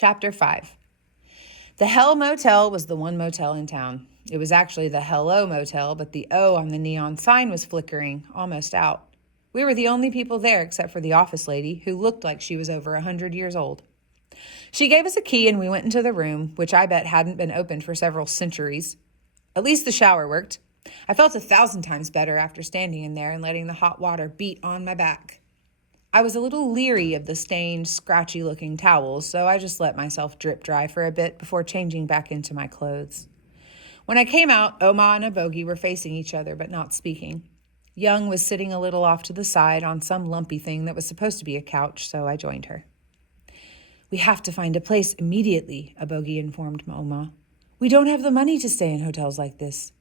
Chapter 5. The Hell Motel was the one motel in town. It was actually the Hello Motel, but the O on the neon sign was flickering, almost out. We were the only people there except for the office lady, who looked like she was over 100 years old. She gave us a key and we went into the room, which I bet hadn't been opened for several centuries. At least the shower worked. I felt 1,000 times better after standing in there and letting the hot water beat on my back. I was a little leery of the stained, scratchy-looking towels, so I just let myself drip dry for a bit before changing back into my clothes. When I came out, Oma and Abogi were facing each other but not speaking. Young was sitting a little off to the side on some lumpy thing that was supposed to be a couch, so I joined her. "We have to find a place immediately," Abogi informed Oma. "We don't have the money to stay in hotels like this."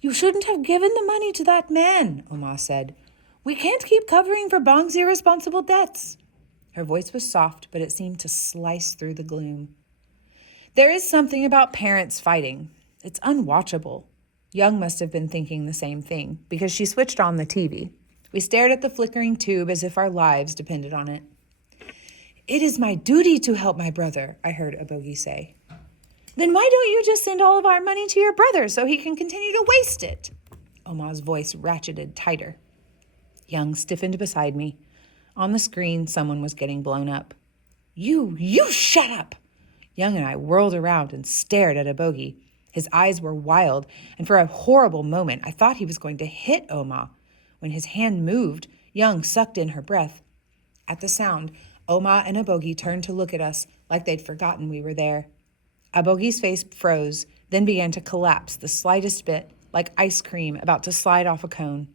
"You shouldn't have given the money to that man," Oma said. "We can't keep covering for Bong's irresponsible debts." Her voice was soft, but it seemed to slice through the gloom. There is something about parents fighting. It's unwatchable. Young must have been thinking the same thing, because she switched on the TV. We stared at the flickering tube as if our lives depended on it. "It is my duty to help my brother," I heard Abogi say. "Then why don't you just send all of our money to your brother so he can continue to waste it?" Oma's voice ratcheted tighter. Young stiffened beside me. On the screen, someone was getting blown up. You shut up!" Young and I whirled around and stared at Abogi. His eyes were wild, and for a horrible moment, I thought he was going to hit Oma. When his hand moved, Young sucked in her breath. At the sound, Oma and Abogi turned to look at us like they'd forgotten we were there. Abogi's face froze, then began to collapse the slightest bit, like ice cream about to slide off a cone.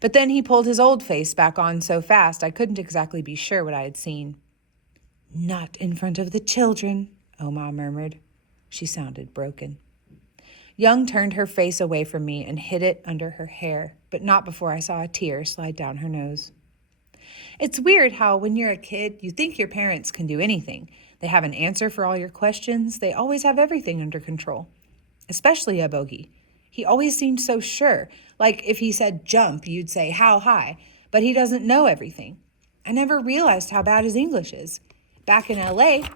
But then he pulled his old face back on so fast I couldn't exactly be sure what I had seen. "Not in front of the children," Oma murmured. She sounded broken. Young turned her face away from me and hid it under her hair, but not before I saw a tear slide down her nose. It's weird how when you're a kid, you think your parents can do anything. They have an answer for all your questions. They always have everything under control. Especially Abogi. He always seemed so sure. Like if he said jump, you'd say how high. But he doesn't know everything. I never realized how bad his English is. Back in LA,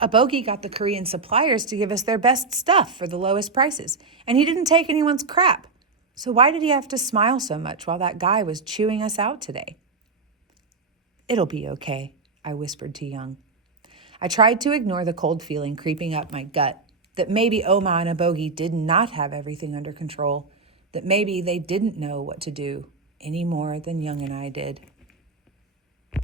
Abogi got the Korean suppliers to give us their best stuff for the lowest prices. And he didn't take anyone's crap. So why did he have to smile so much while that guy was chewing us out today? "It'll be okay," I whispered to Young. I tried to ignore the cold feeling creeping up my gut, that maybe Oma and Abogi did not have everything under control, that maybe they didn't know what to do any more than Young and I did.